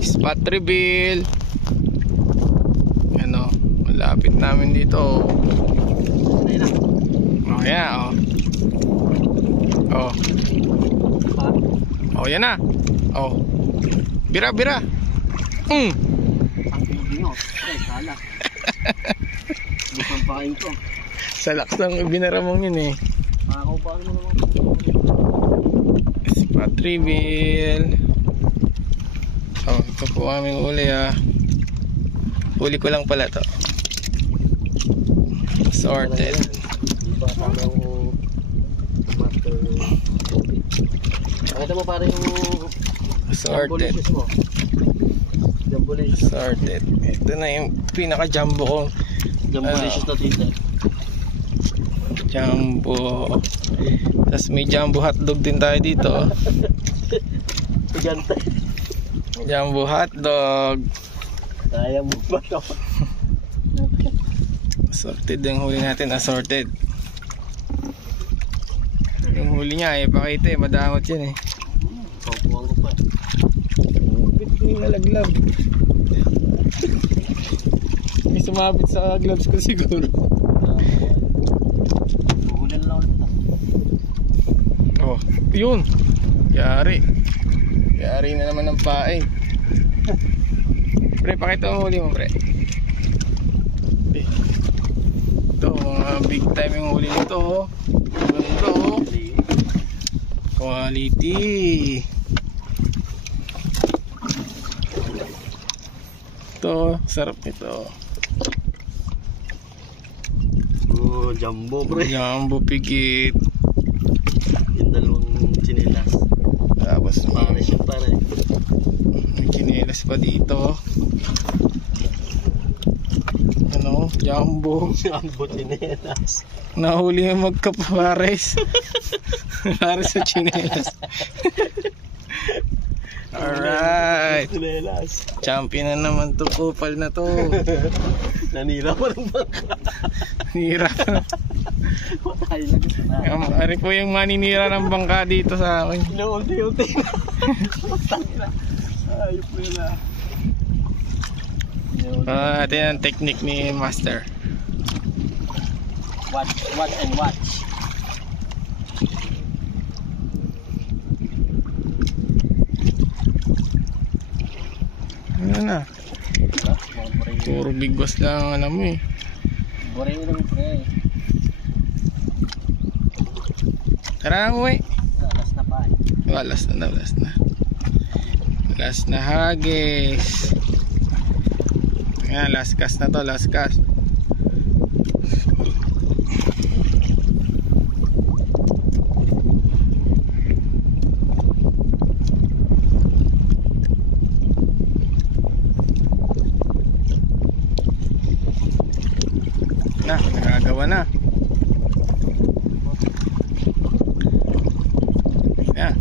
Spot reveal. Ano, malapit namin dito. Oh, yeah, oh. Oh. Oh, yan na. Oh. Bira, bira. Ang pinagino. Ay, sala. Bukang pain ko. Sa laksang binaramong yun eh. Makakaupain mo naman. Spot reveal. Oh, ito po aming uli ah. Uli ko lang pala to. Sorted. Di ba tama yung master. Pakita mo para yung Sorted. Jambolicious mo. Sorted. Ito na yung pinaka jumbo ko. Jambolicious na tita. Jumbo. Tapos may jumbo hotdog din tayo dito. Gigante. Jumbo hotdog. Kaya mo ba ito? Assorted yung huli natin. Assorted. Yung huli niya eh. Pakita eh. Madangot yun eh. Papuan ko pa. Bit ko yung nalaglag. May sumabit sa gloves ko siguro. Huhulan lang ulit. Oh, yun. Yari. Yari na naman ng paing. Pre, pakita mo huli mo, pre. Ito, mga big time yung huli nito. Ganda, oh. Quality. Ito, sarap nito. Oh, jumbo bro. Jumbo pigit. Yung dalawang chinelas. Tapos Pares yung pare. may chinelas pa dito. Ano, jumbo. Jumbo chinelas. Nahuli yung magkapares. Pares sa chinelas. Alright. Chinelas. Champion na naman to, kupal na to. Nanira pa ng bangka. Hirap. Patay lang na. Ari po yung maninira ng bangka dito sa akin. Inuunti-unti na. Patay na. Ayop mo yun ah. Ito yung technique ni Master. Watch and watch. Ano na? Puro bigwas lang alam mo eh. Bore mo lang pre. Tara uwi. Last na pa. Last na daw, last na. Last na hagis. Ayan, last cast na to, last cast. Na, nakagawa na. Ayan.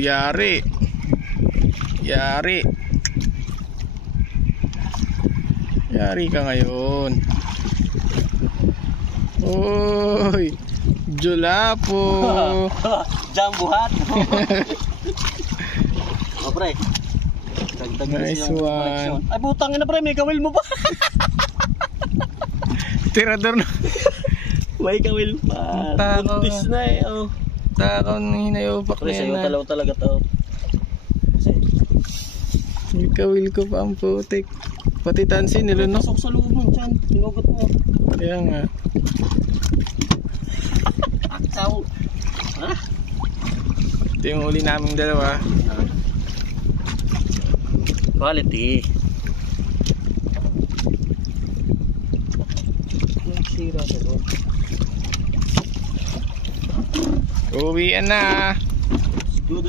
Yari. Yari. Yari ka ngayon. Oy, Julapo. Jumbo hat. Oh pre. Dagdag Nice one. Ay putang ina pre, may kawil mo pa. Tirador na. May kawil pa. Takaw. Buntis na eh. Oh. Takaw na hinayopak Pre, na sa'yo yan. talaga to. Kasi May kawil ko pa ang putik. Pati tansi nilunok. pasok sa loob mo dyan. Tinugot mo. Kaya nga. Aksaw. Ha? Ito yung uli naming dalawa. Quality. Sira sa doon. Uwian na. Go.